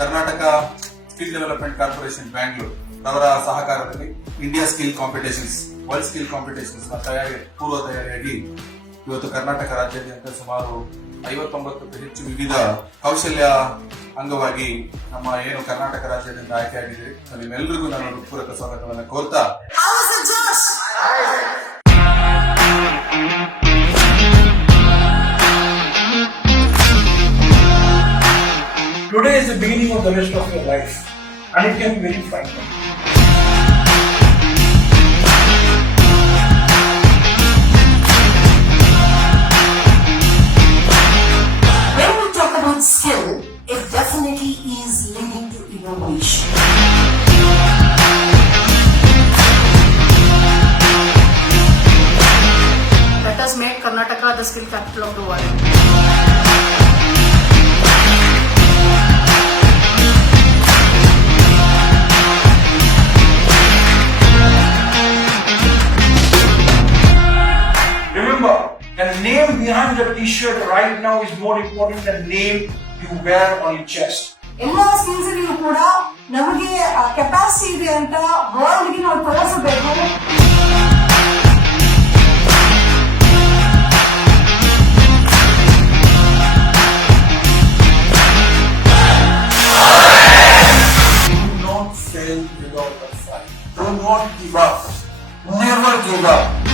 Karnataka skill development corporation Bangalore ಅವರ ಸಹಕಾರದಲ್ಲಿ India skill competitions world skill competitions ತಯಾರಿ, ಪೂರ್ವ ತಯಾರಿಯಾಗಿ ಇವತ್ತು ಕರ್ನಾಟಕ ರಾಜ್ಯಾದ್ಯಂತ ಸುಮಾರು ಐವತ್ತೊಂಬತ್ತಕ್ಕೂ ಹೆಚ್ಚು ವಿವಿಧ ಕೌಶಲ್ಯ ಅಂಗವಾಗಿ ನಮ್ಮ ಏನು ಕರ್ನಾಟಕ ರಾಜ್ಯದಿಂದ ಆಯ್ಕೆಯಾಗಿದೆ ನಿಮ್ಮೆಲ್ಲರಿಗೂ ನಾನು ಪೂರಕ ಸ್ವಾಗತವನ್ನು ಕೋರ್ತಾ Today is the beginning of the rest of your life, and it can be very frightening. When we talk about skill, it definitely is leading to innovation. that has made Karnataka the skill capital of the world. The name behind your t-shirt right now is more important than the name you wear on your chest. ಎಲ್ಲ ಸೀಸನ್ಗೂ ಕೂಡ ನಮಗೆ capacity ಇದೆ ಅಂತ ವರ್ಲ್ಡ್ಗೆ ನಾವು ತೋರಿಸಬೇಕು Don't give up. Never give up.